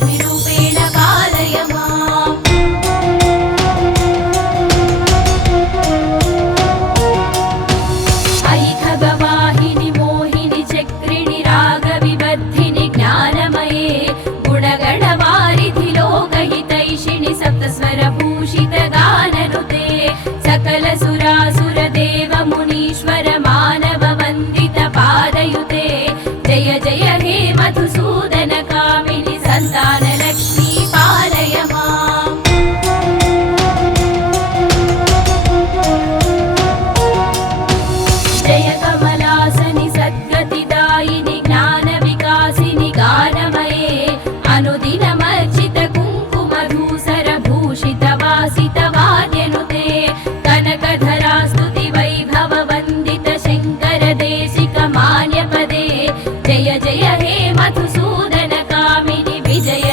लक्ष्मीरूपेण पालय माम्। अयि खगवाहिनि मोहिनि चक्रिणि रागविबद्धिनि ज्ञानमये गुणगणवारिधि लोकहितैषिणि सप्तस्वरभूषितगाननुते सकलसुरासुरदेव मुनीश्वर मानव वन्दित पादयुते जय जय हे मधुसूदन कामिनि सन्तान लक्ष्मी पालय माम्। जय कमलासनि सद्गतिदायिनि ज्ञानविकासिनि गानमये अनुदिनमर्चित कुङ्कुमधूसर भूषित वासित वाद्यनुते कनकधरा स्तुति वैभव वन्दित शङ्कर देशिक मान्यपदे जय जय हे मधुसूदन कामिनि विजय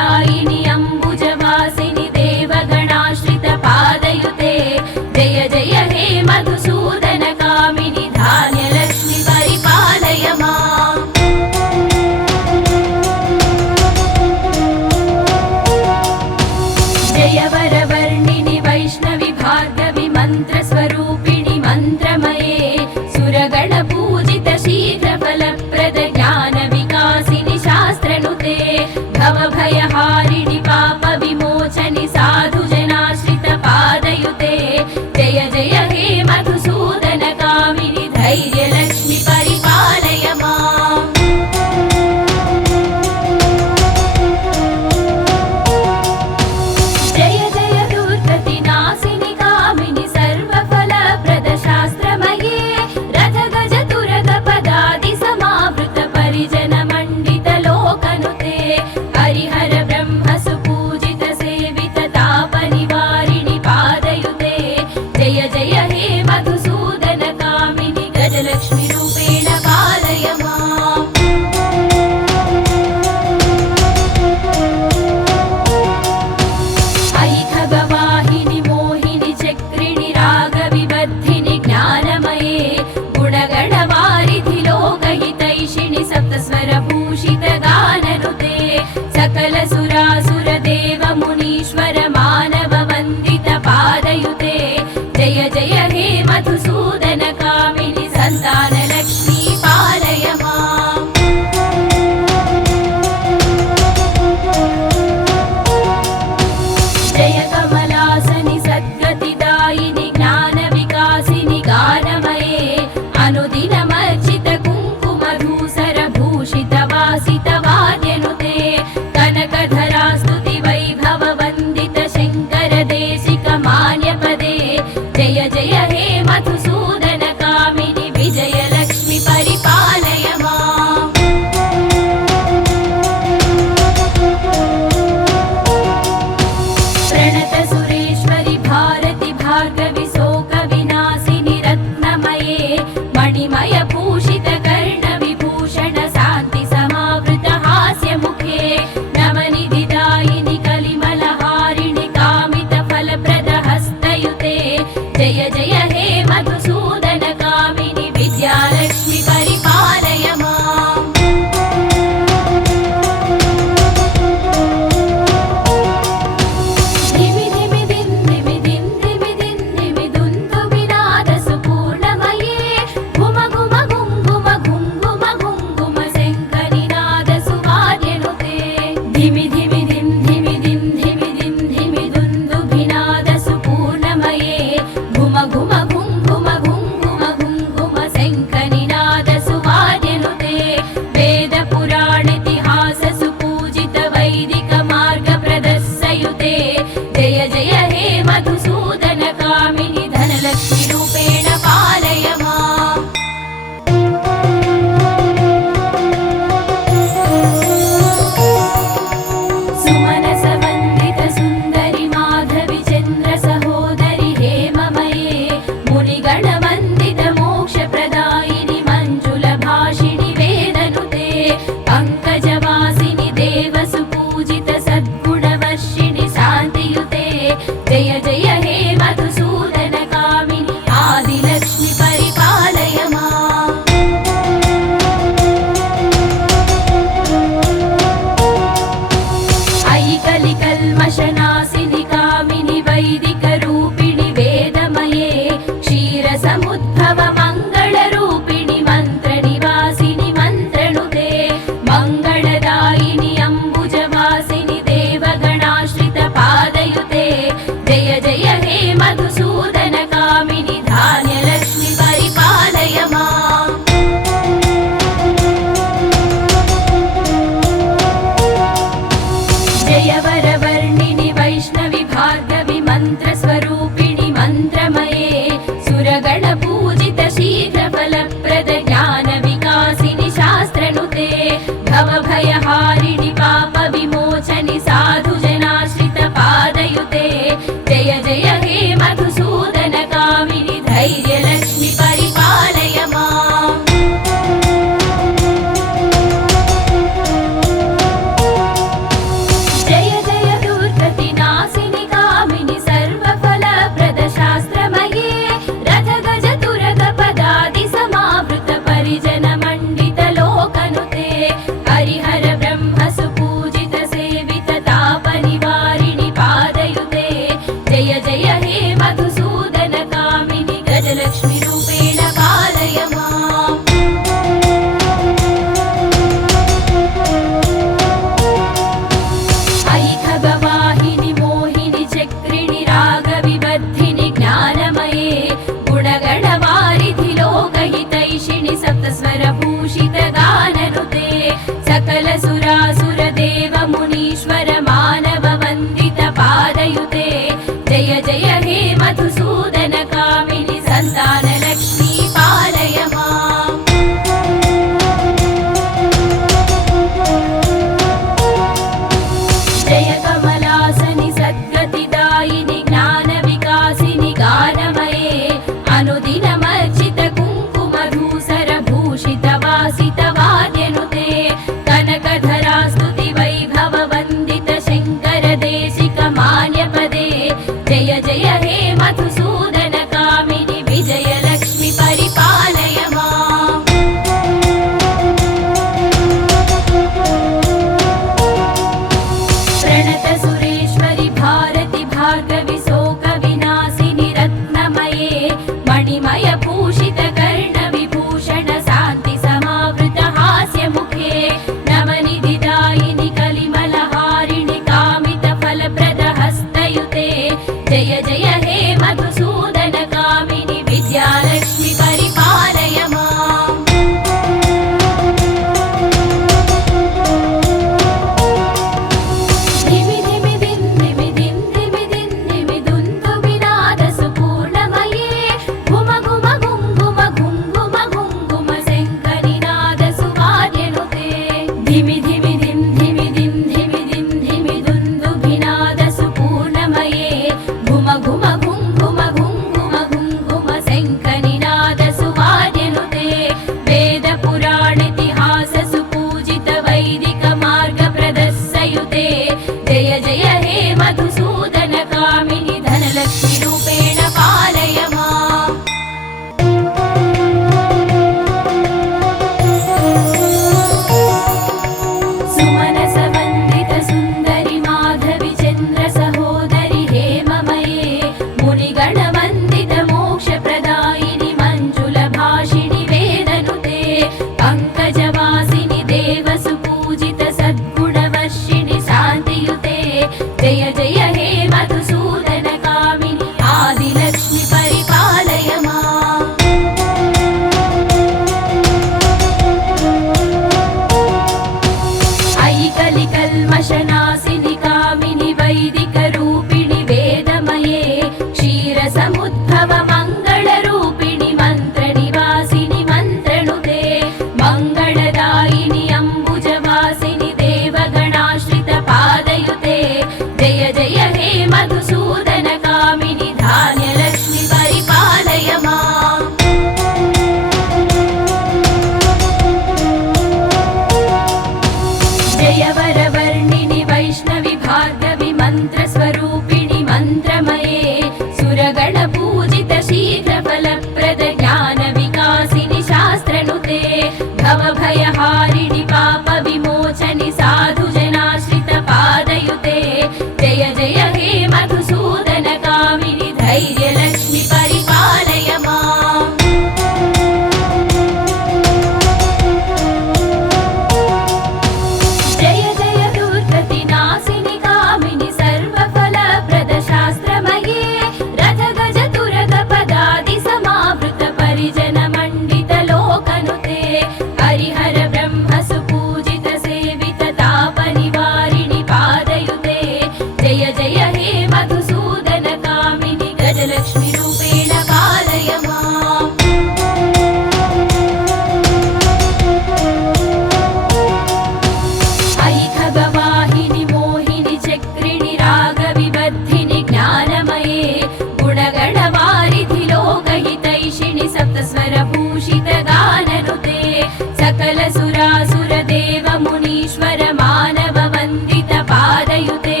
मानव वन्दित पादयुते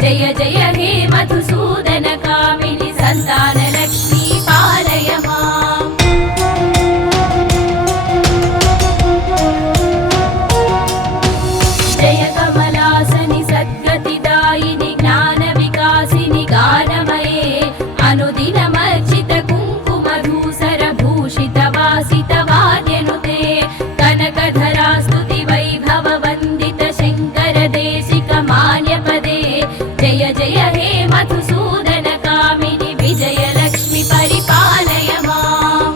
जय जय हे मधुसूदन कामिनि सन्तान लक्ष्मी पालय माम् जय कमलासनि सद्गतिदायिनि ज्ञान विकासिनि गानमये अनुदिनमर्चित कुङ्कुमधूसर भूषित वासित वाद्यनुते कनकधरा स्तुति वैभव वन्दित शङ्कर देशिक मान्यपदे जय जय हे मधुसूदन कामिनि विजय लक्ष्मी परिपालय माम्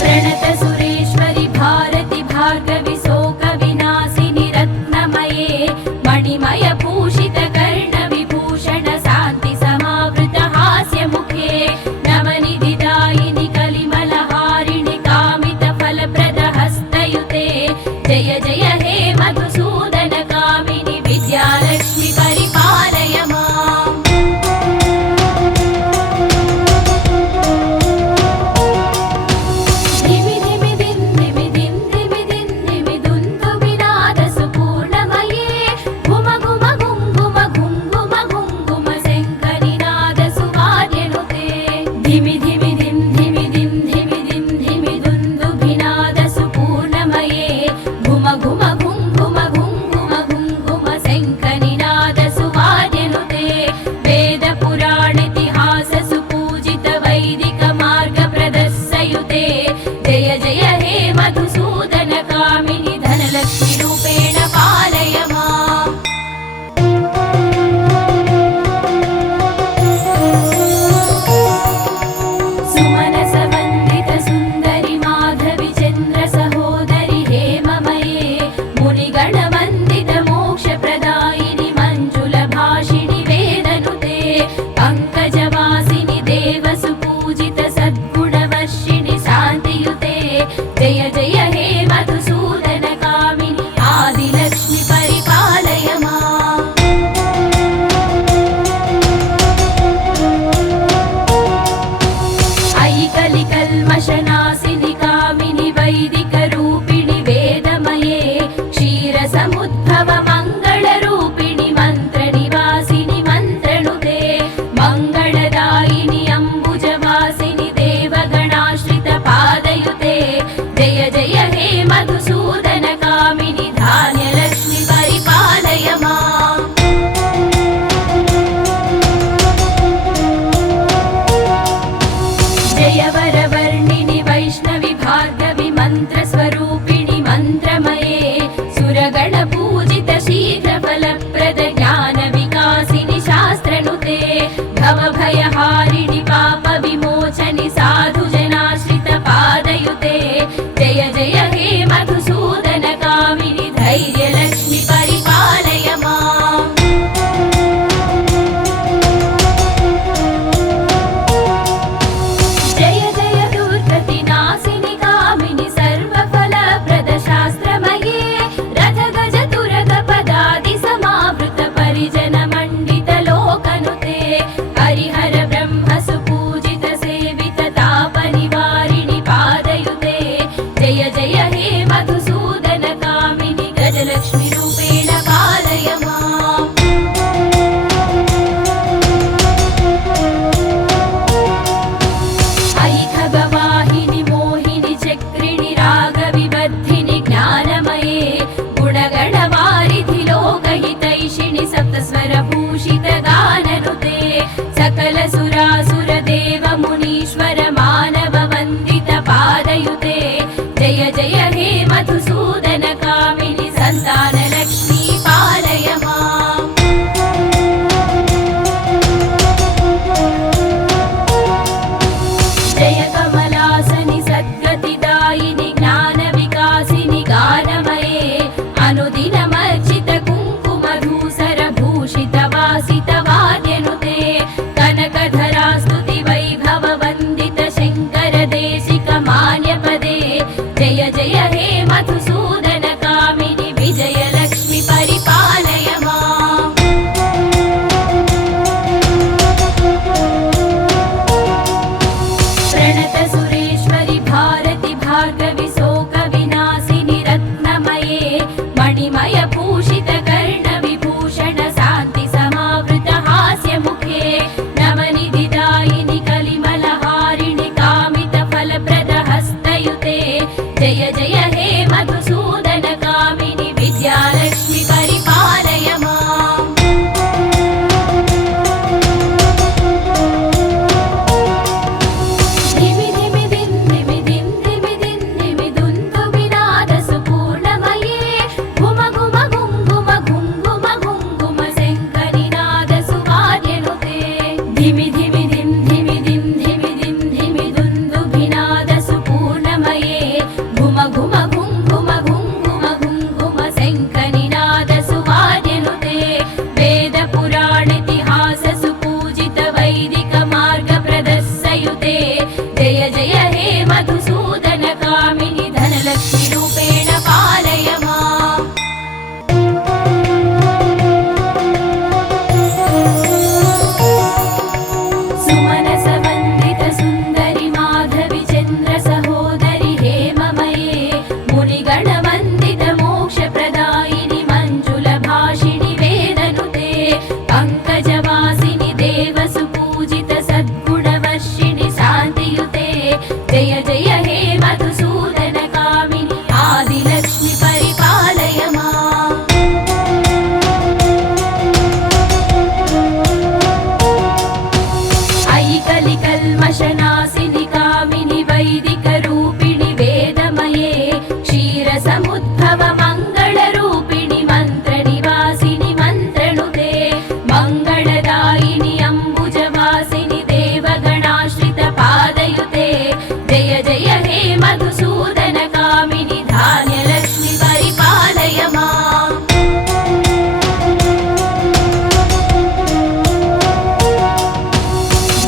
प्रणत सुरेश्वरि भारति भार्गवि शोक विनाशिनि रत्नमये मणिमय भूषित कर्ण विभूषण शान्ति समावृत हास्य मुखे नवनिधिदायिनि कलिमलहारिणि कामित फलप्रद हस्तयुते जय जय हे मधुसूदन कामिनि विद्यालक्ष्मी परिपालय माम् धिमि धिमि दिन् धिमि दिन् धिमि दिन् धिमि दुन्दुभिनाद सुपूर्णमये घुम घुम घुङ्घुम घुङ्घुम घुङ्घुम शङ्करिनाद सुवाद्यनुते धिमि धिमि दिन् धिमि दिन् धिमि दिन् धिमि दुन्दुभिनाद सुपूर्णमये घुम घुम घुङ्घुम घुङ्घुम घुङ्घुम शङ्खनिनाद सुवाद्यनुते वेद पुराणेतिहास सुपूजित वैदिक मार्ग प्रदर्शयुते जय जय हे मधुसूदन कामिनि धनलक्ष्मी रूपेण पालय माम् सुमनस वन्दित सुन्दरि माधवि चन्द्र सहोदरि हेममये मुनिगण वन्दित मोक्षप्रदायिनि मञ्जुल भाषिणि वेदनुते पङ्कजवासिनि देव सुपूजित सद्गुणवर्षिणि शान्तियुते जय जय हे मधुसूदन कामिनि आदिलक्ष्मी परिपालय माम् अयि कलिकल्मषनाशिनि कामिनि वैदिक रूपिणि वेदमये क्षीरसमुद्भव मङ्गलरूपिणि मन्त्रनिवासिनि मन्त्रनुते मङ्गलदायिनि अम्बुजवासिनि देवगणाश्रित पादयुते जय जय हे मधुसूदन कामिनि धान्यलक्ष्मी परिपालय माम् जय वरवर्णिनि वैष्णवि भार्गवि मन्त्रस्वरूपिणि मन्त्रमये सुरगण पूजित शीघ्र फलप्रद ज्ञान विकासिनि शास्त्रनुते भवभयहारिणि पाप विमोचनि साधु जनाश्रित पादयुते जय जय हे मधुसूदन कामिनि धैर्यलक्ष्मी परिपालय माम् जय जय दुर्गतिनाशिनि कामिनि सर्वफल भार्गवि शोकविनाशिनि रत्नमये मणिमयभूषित कर्णविभूषण शान्ति समावृत हास्यमुखे नवनिधिदायिनि कलिमलहारिणि कामितफलप्रदहस्तयुते जय जय हे मधुसूदन कामिनि विद्यालक्ष्मि परिपालय माम्। धिमि धिमि दिन् धिमि दिन् धिमि दिन् धिमि दुन्दुबिनादसुपूर्णमये घुम घुम घुङ्घुम घुङ्घुम घुङ्घुम शङ्खनिनादसुवाद्यनुते धिमि धिमि दिन् धिमि दिन् धिमि दिन् धिमि दुन्दुभिनादसुपूर्णमये घुम घुम घुङ्घुम घुङ्घुम घुङ्घुम शङ्खनिनादसुवाद्यनुते वेदपुराणेतिहाससुपूजित वैदिकमार्गप्रदस्सयुते जय जय हे मधुसूदन कामिनि धनलक्ष्मि रूपेण पालय माम्। सुमनसवन्दित सुन्दरि माधवि चन्द्र सहोदरि हेममये मुनिगणवन्दित मोक्षप्रदायिनि मञ्जुलभाषिणि वेदनुते पङ्कजवासिनि देवसुपूजित सद्गुणवर्षिणि शान्तियुते जय जय हे मधुसूदन कामिनि आदिलक्ष्मि परिपालय माम्। अयि कलिकल्मषनाशिनि कामिनि वैदिकरूपिणि वेदमये क्षीरसमुद्भव मङ्गलरूपिणि मन्त्रनिवासिनि मन्त्रनुते मङ्गलदायिनि अम्बुजवासिनि देवगणाश्रित पादयुते जय जय हे मधुसूदन कामिनि धान्यलक्ष्मि परिपालय माम्।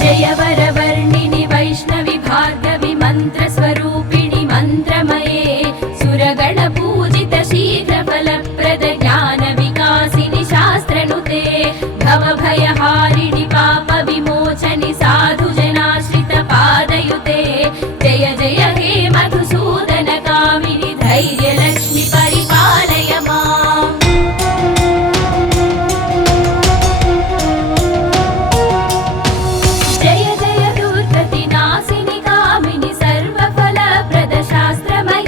जय वरवर्णिनि वैष्णवि भार्गवि मन्त्रस्वरूपिणि मन्त्रमये सुरगणपूजित शीघ्रफलप्रद ज्ञानविकासिनि शास्त्रनुते भवभयहारिणि पापविमोचनि साधुजनाश्रित पादयुते जय जय हे मधुसूदन कामिनि धैर्यलक्ष्मि परिपालय माम्। जय जय दुर्गतिनाशिनि कामिनि सर्वफलप्रद शास्त्रमये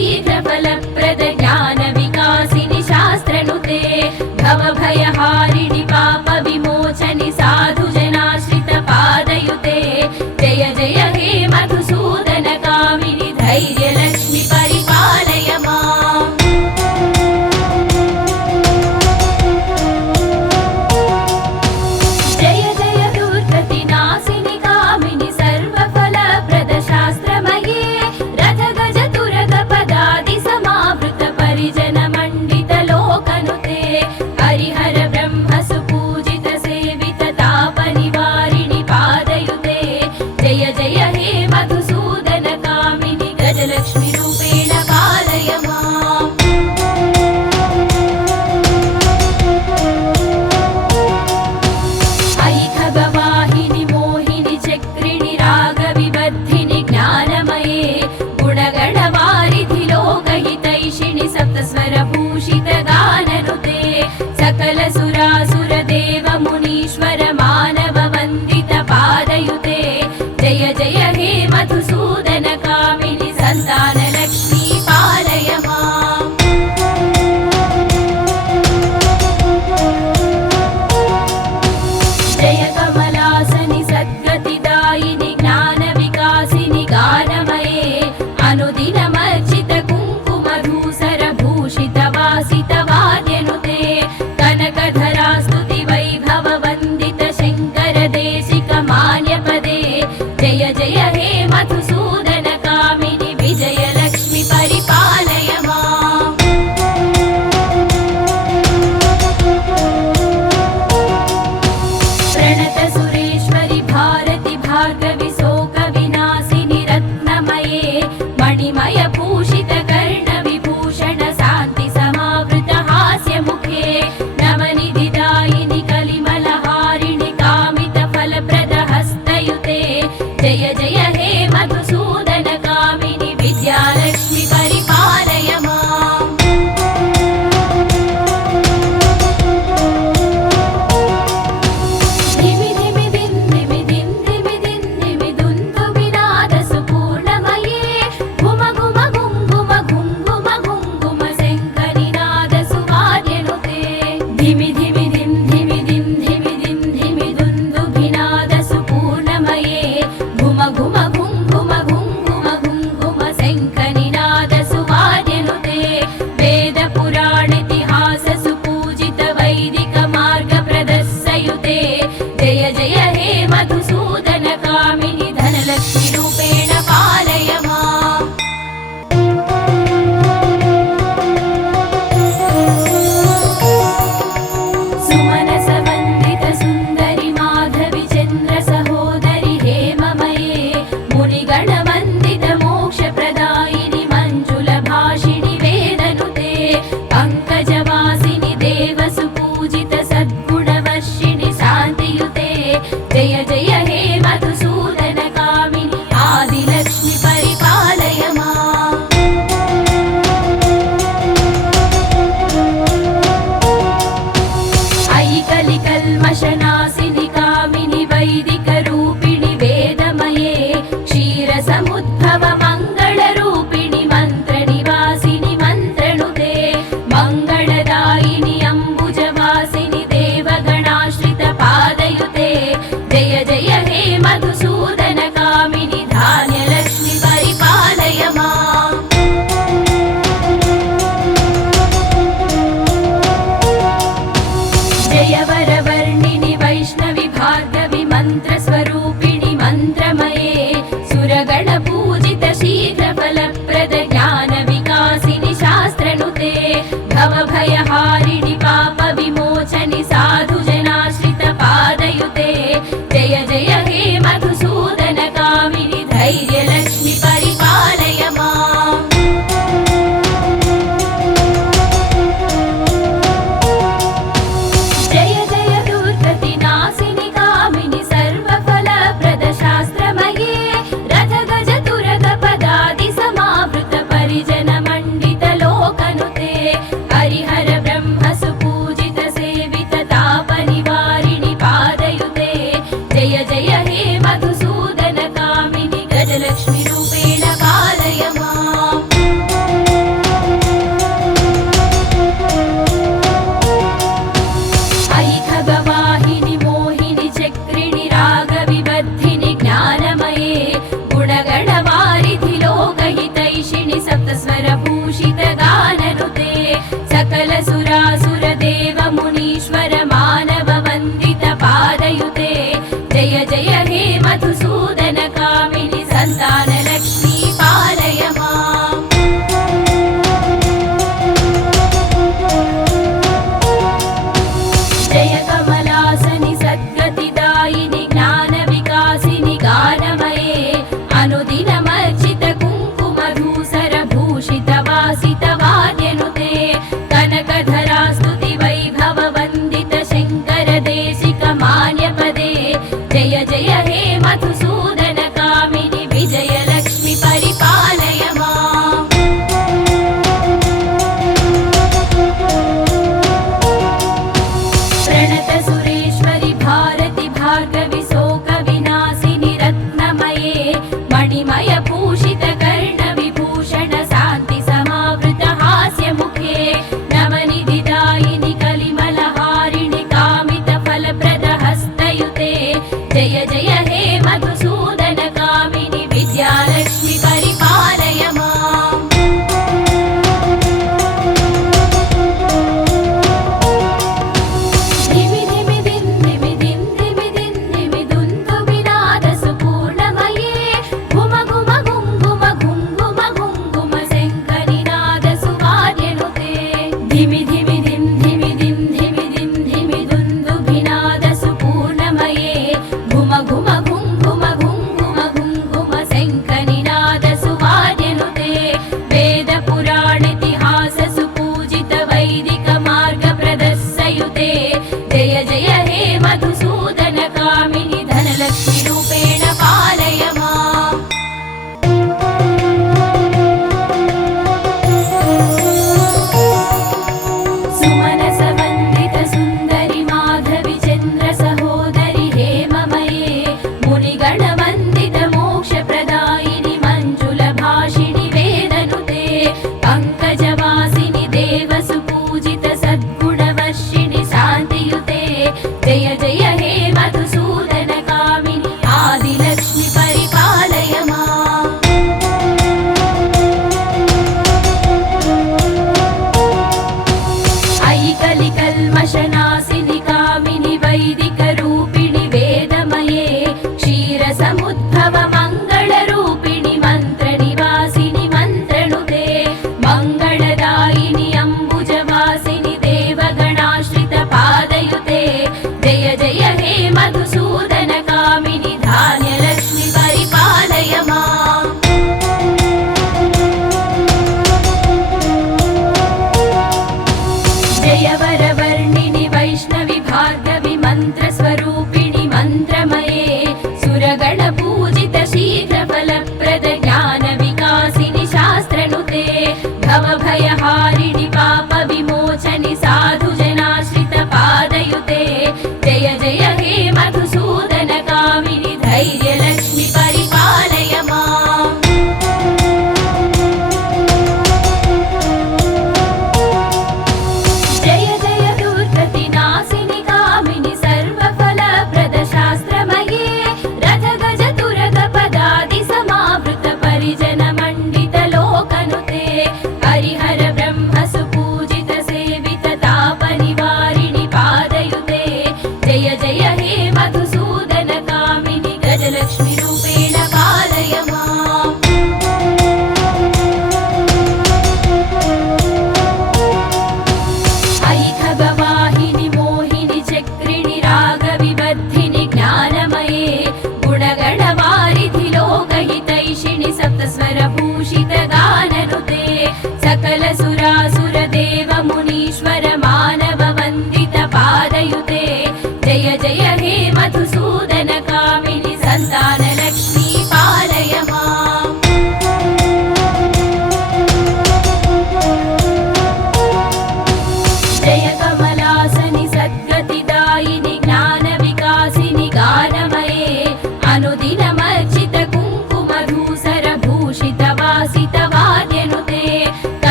शीघ्रफलप्रद ज्ञानविकासिनि शास्त्रनुते भवभयहारिणि पापविमोचनि साधुजनाश्रितपादयुते जय जय हे मधुसूदन कामिनि धैर्यलक्ष्मि परिपालय माम् जय जय दुर्गतिनाशिनि कामिनि सर्वफलप्रद शास्त्रमये रथ गज तुरग पदादि समायुक्ते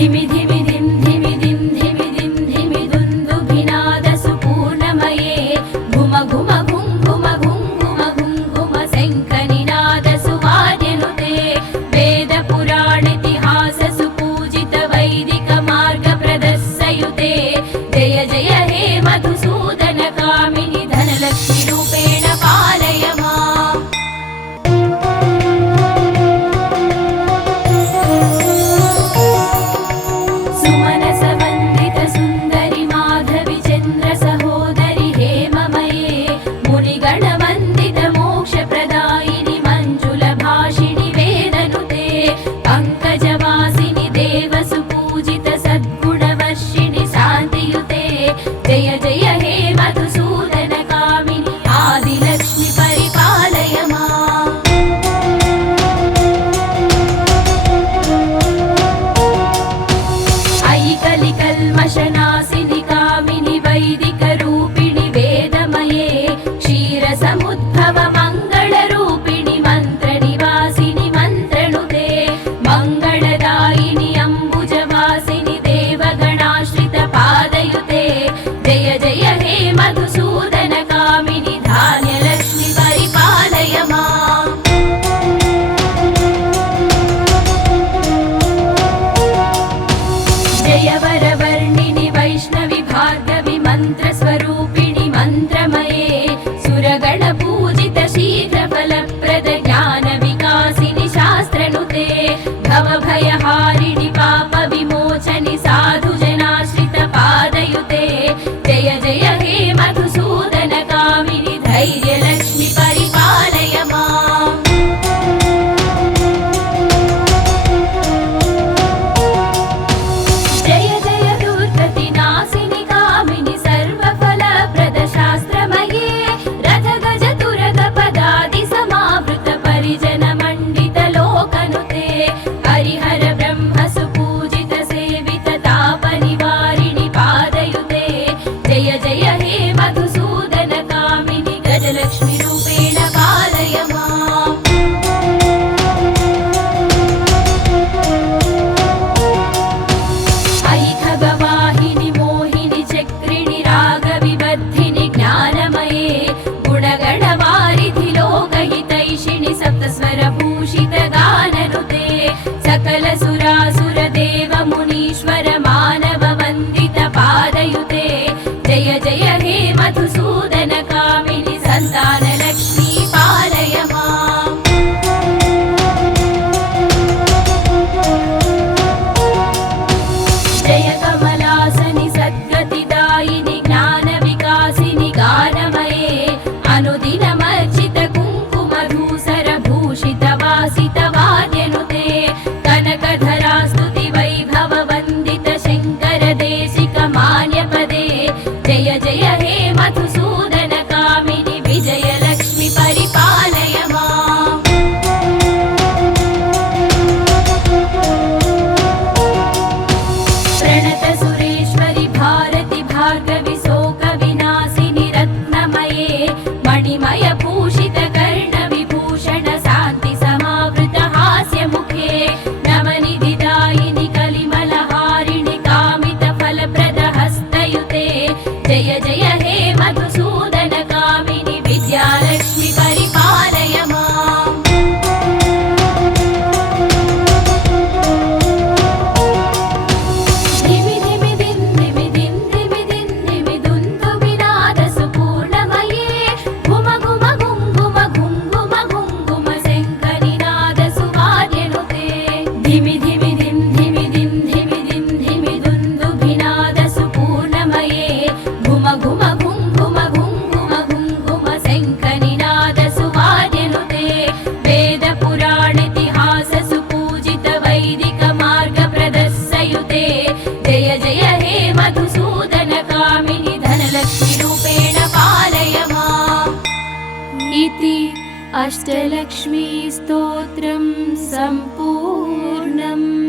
धिमि धिमि धिं धिमि धिं धिमि धिं धिमि दुन्दुभिनादसु पूर्णमये घुम घुम घुं घुम घुं घुम घुं घुम शङ्खनिनादसु वाद्यनुते वेदपुराणेतिहाससु पूजित वैदिकमार्गप्रदस्सयुते जय जय हे मधुसूदन कामिनि धनलक्ष्मीरूपेण पालय माम्। सुमनसवन्दित सुन्दरि माधवि चन्द्र सहोदरि हेममये मुनिगणवन्दित मोक्षप्रदायिनि मञ्जुलभाषिणि वेदनुते पङ्कजवासिनि देवसुपूजित सद्गुणवर्षिणि शान्तियुते जय जय हे मधुसूदन कामिनि आदिलक्ष्मि परिपालय माम्। अयि कलिकल्मषनाशिनि कामिनि वैदिकरूपिणि वेदमये क्षीरसमुद्भव मङ्गलरूपिणि मन्त्रनिवासिनि मन्त्रनुते मङ्गलदायिनि अम्बुजवासिनि देवगणाश्रित पादयुते जय जय हे मधुसूदन कामिनि धान्यलक्ष्मि परिपालय माम्। जय वरवर्णिनि वैष्णवि भार्गवि मन्त्रस्वरूपिणि मन्त्रमये सुरगणपूजित शीघ्रफलप्रद ज्ञानविकासिनि शास्त्रनुते भवभयहारिणि पापविमोचनि साधुजनाश्रित पादयुते जय जय हे मधुसूदन कामिनि धैर्यलक्ष्मि परिपालय माम्। जय जय दुर्गतिनाशिनि कामिनि सर्वफलप्रद शास्त्रमये रथ गज तुरग पदादि समावृत परिजन मण्डित लोकनुते हरिहर ब्रह्म सुपूजित सेवित तापनिवारिणि पादयुते जय जय हे मधुसूदन कामिनि गजलक्ष्मि रूपेण पालय माम्। अयि खगवाहिनि मोहिनि चक्रिणि रागविबद्धिनि ज्ञानमये गुणगणवारिधि लोकहितैषिणि सप्तस्वरभूषित गाननुते सकल सुरासुर देव मुनीश्वर मानव वन्दित पादयुते जय जय हे मधुसूदन कामिनि सन्तानलक्ष्मी पालय माम्। जय कमलासनि सद्गतिदायिनि ज्ञानविकासिनि गानमये अनुदिनमर्चित कुङ्कुमधूसर भूषित वासित वाद्यनुते कनकधरा स्तुति वैभव वन्दित शङ्कर देशिक मान्यपदे जय जय हे मधुसूदन कामिनि विजयलक्ष्मि परिपालय माम्। प्रणत सुरेश्वरि भारति भार्गवि शोकविनाशिनि रत्नमये मणिमय भूषित कर्णविभूषण शान्ति समावृत हास्यमुखे नवनिधिदायिनि कलिमलहारिणि कामित फलप्रद हस्तयुते जय जय हे मधुसूदन कामिनि विद्यालक्ष्मि परिपालय माम्। धिमि धिमि धिं धिमि धिं धिमि धिं धिमि दुन्दुभिनादसु पूर्णमये घुम घुम घुं घुम घुं घुम घुं घुम शङ्खनिनादसु वाद्यनुते धिमि धिमि धिं धिमि धिं धिमि धिं धिमि दुन्दुभिनादसु पूर्णमये घुम घुम घुं घुम घुं घुम घुं घुम शङ्खनिनादसु वाद्यनुते वेदपुराणेतिहाससु पूजित वैदिकमार्गप्रदस्सयुते जय जय हे मधुसूदन कामिनि धनलक्ष्मीरूपेण पालय माम्। इति अष्टलक्ष्मी स्तोत्रं सम्पूर्णम्।